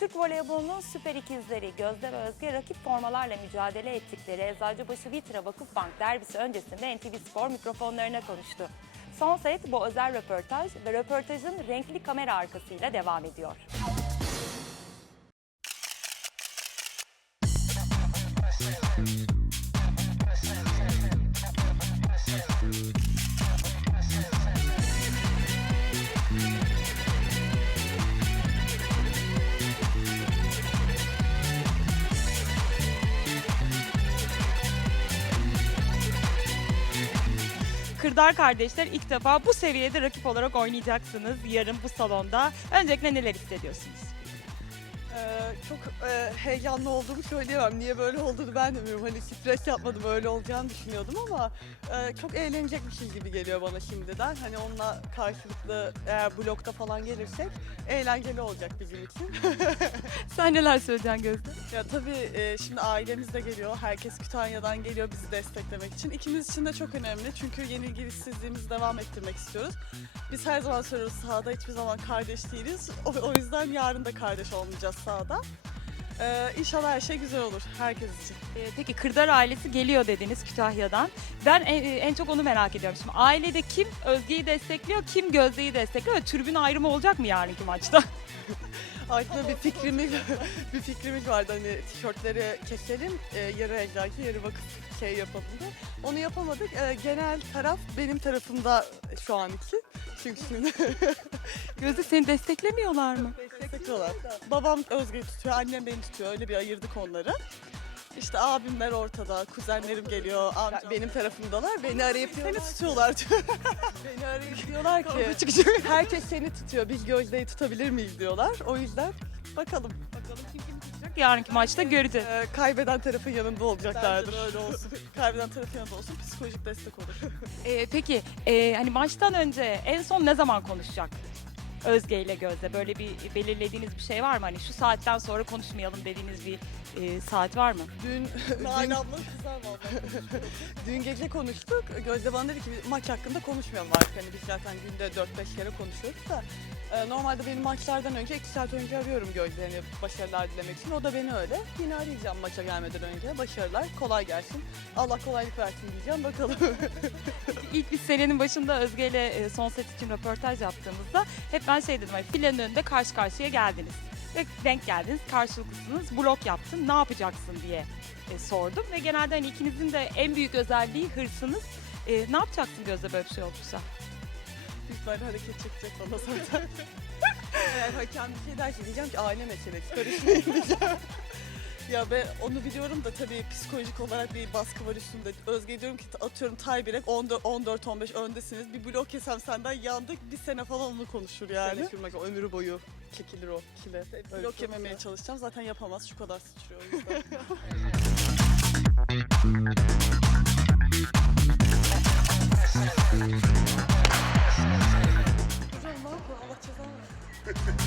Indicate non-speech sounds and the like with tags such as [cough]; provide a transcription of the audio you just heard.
Türk voleybolunun süper ikizleri Gözler Özge rakip formalarla mücadele ettikleri Eczacıbaşı Vitra Bank derbisi öncesinde NTV Spor mikrofonlarına konuştu. Son set bu özel röportaj ve röportajın renkli kamera arkasıyla devam ediyor. Müzik [laughs] Kırdar kardeşler ilk defa bu seviyede rakip olarak oynayacaksınız yarın bu salonda. Öncelikle neler hissediyorsunuz? Ee, çok e, heyecanlı olduğumu söyleyemem. Niye böyle olduğunu ben de bilmiyorum. Hani stres yapmadım öyle olacağını düşünüyordum ama e, çok eğlenecek bir şey gibi geliyor bana şimdiden. Hani onunla karşılıklı eğer blokta falan gelirsek eğlenceli olacak bizim için. [laughs] Sen neler söyleyeceksin Gözde? Ya tabii e, şimdi ailemiz de geliyor. Herkes Kütahya'dan geliyor bizi desteklemek için. İkimiz için de çok önemli. Çünkü yeni girişsizliğimizi devam ettirmek istiyoruz. Biz her zaman söylüyoruz sahada hiçbir zaman kardeş değiliz. O, o yüzden yarın da kardeş olmayacağız sahada. Ee, i̇nşallah her şey güzel olur herkes için. Ee, peki Kırdar ailesi geliyor dediniz Kütahya'dan. Ben en, en çok onu merak ediyorum. Şimdi ailede kim Özge'yi destekliyor, kim Gözde'yi destekliyor? Ve, türbün ayrımı olacak mı yarınki maçta? [laughs] Aklımda bir fikrimiz, bir fikrimiz vardı hani tişörtleri keselim, e, yarı eczacı, yarı vakıf şey yapalım da. Onu yapamadık. E, ee, genel taraf benim tarafımda şu an için çünkü şimdi. Gözde [laughs] seni desteklemiyorlar mı? Destekliyorlar. Babam Özge'yi tutuyor, annem beni tutuyor. Öyle bir ayırdık onları. İşte abimler ortada, kuzenlerim geliyor, amcam ya, ben benim ben tarafımdalar. Ben beni arayıp seni ki. tutuyorlar. beni arayıp diyorlar ki. [laughs] herkes seni tutuyor, biz Gözde'yi tutabilir miyiz diyorlar. O yüzden bakalım. Bakalım kim artık yarınki maçta göreceğiz. Ee, kaybeden tarafın yanında olacaklardır. Bence ben öyle [laughs] olsun. kaybeden tarafın yanında olsun psikolojik destek olur. ee, peki e, hani maçtan önce en son ne zaman konuşacak Özge ile Gözde? Böyle bir belirlediğiniz bir şey var mı? Hani şu saatten sonra konuşmayalım dediğiniz bir e, saat var mı? Dün, dün, dün, dün gece konuştuk. Gözde bana dedi ki maç hakkında konuşmayalım artık. Hani biz zaten günde 4-5 kere konuşuyoruz da Normalde benim maçlardan önce iki saat önce arıyorum gözlerini başarılar dilemek için. O da beni öyle. Yine arayacağım maça gelmeden önce. Başarılar. Kolay gelsin. Allah kolaylık versin diyeceğim. Bakalım. [laughs] İlk bir serinin başında Özge ile son set için röportaj yaptığımızda hep ben şey dedim. Filenin önünde karşı karşıya geldiniz. Ve denk geldiniz. Karşılıklısınız. Blok yaptın. Ne yapacaksın diye sordum. Ve genelde hani ikinizin de en büyük özelliği hırsınız. ne yapacaksın gözle böyle bir şey olursa? Bir hareket çekecek bana zaten. Eğer hakem bir şey derse diyeceğim ki aile meselesi karışmayın diyeceğim. ya ben onu biliyorum da tabii psikolojik olarak bir baskı var üstünde. Özge diyorum ki atıyorum tay bilek 14-15 öndesiniz. Bir blok yesem senden yandık bir sene falan onu konuşur yani. Seni sürmek ömür boyu çekilir o kile. Evet, Öyle blok bize. yememeye çalışacağım zaten yapamaz şu kadar sıçrıyor Ha ha ha.